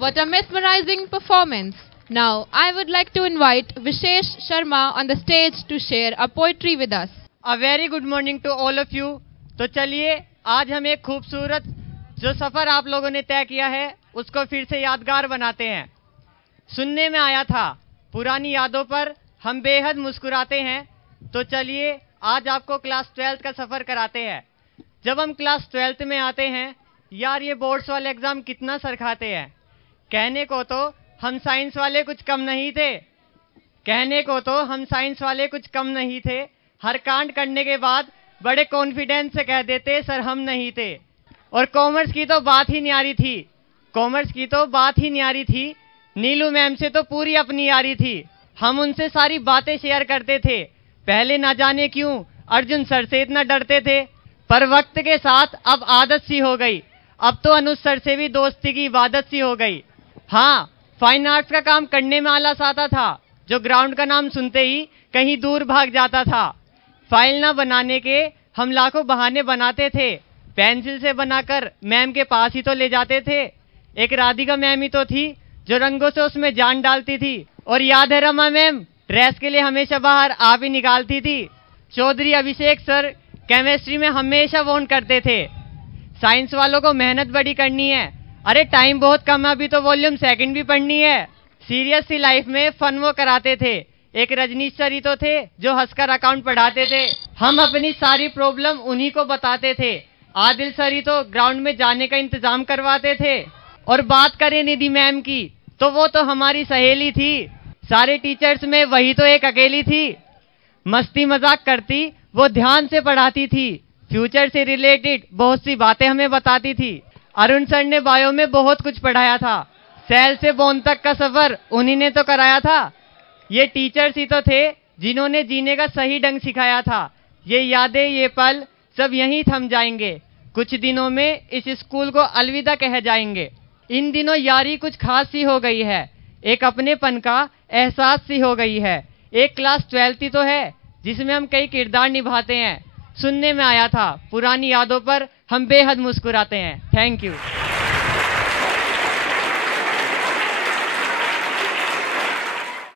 What a mesmerizing performance. Now, I would like to invite Vishesh Sharma on the stage to share a poetry with us. A very good morning to all of you. तो चलिए आज हम एक खूबसूरत जो सफ़र आप लोगों ने तय किया है उसको फिर से यादगार बनाते हैं। सुनने में आया था पुरानी यादों पर हम बेहद मुस्कुराते हैं। तो चलिए आज आपको क्लास 12th का सफ़र कराते हैं। जब हम क्लास 12th में आते हैं यार ये बोर्ड्स वाले एग्ज़ाम कितना सर खाते हैं। कहने को तो हम साइंस वाले कुछ कम नहीं थे, हर कांड करने के बाद बड़े कॉन्फिडेंस से कह देते सर हम नहीं थे। और कॉमर्स की तो बात ही न्यारी थी, नीलू मैम से तो पूरी अपनी यारी थी। हम उनसे सारी बातें शेयर करते थे। पहले ना जाने क्यों अर्जुन सर से इतना डरते थे, पर वक्त के साथ अब आदत सी हो गई। अब तो अनुज सर से भी दोस्ती की इबादत सी हो गई। हाँ, फाइन आर्ट्स का काम करने में आलस आता था, जो ग्राउंड का नाम सुनते ही कहीं दूर भाग जाता था। फाइल ना बनाने के हम लाखों बहाने बनाते थे, पेंसिल से बनाकर मैम के पास ही तो ले जाते थे। एक राधिका मैम ही तो थी जो रंगों से उसमें जान डालती थी। और याद है रमा मैम ड्रेस के लिए हमेशा बाहर आप ही निकालती थी। चौधरी अभिषेक सर केमिस्ट्री में हमेशा वार्न करते थे साइंस वालों को मेहनत बड़ी करनी है, अरे टाइम बहुत कम है, अभी तो वॉल्यूम सेकंड भी पढ़नी है। सीरियस सी लाइफ में फन वो कराते थे। एक रजनीश सर ही तो थे जो हंसकर अकाउंट पढ़ाते थे, हम अपनी सारी प्रॉब्लम उन्हीं को बताते थे। आदिल सर ही तो ग्राउंड में जाने का इंतजाम करवाते थे। और बात करें निधि मैम की तो वो तो हमारी सहेली थी, सारे टीचर्स में वही तो एक अकेली थी। मस्ती मजाक करती वो ध्यान से पढ़ाती थी, फ्यूचर से रिलेटेड बहुत सी बातें हमें बताती थी। अरुण सर ने बायो में बहुत कुछ पढ़ाया था, सेल से बोन तक का सफर उन्हीं ने तो कराया था। ये टीचर्स ही तो थे जिन्होंने जीने का सही ढंग सिखाया था। ये यादें ये पल सब यहीं थम जाएंगे, कुछ दिनों में इस स्कूल को अलविदा कह जाएंगे। इन दिनों यारी कुछ खास सी हो गई है, एक अपनेपन का एहसास सी हो गई है। एक क्लास 12th ही तो है जिसमें हम कई किरदार निभाते हैं। सुनने में आया था पुरानी यादों पर हम बेहद मुस्कुराते हैं। Thank you.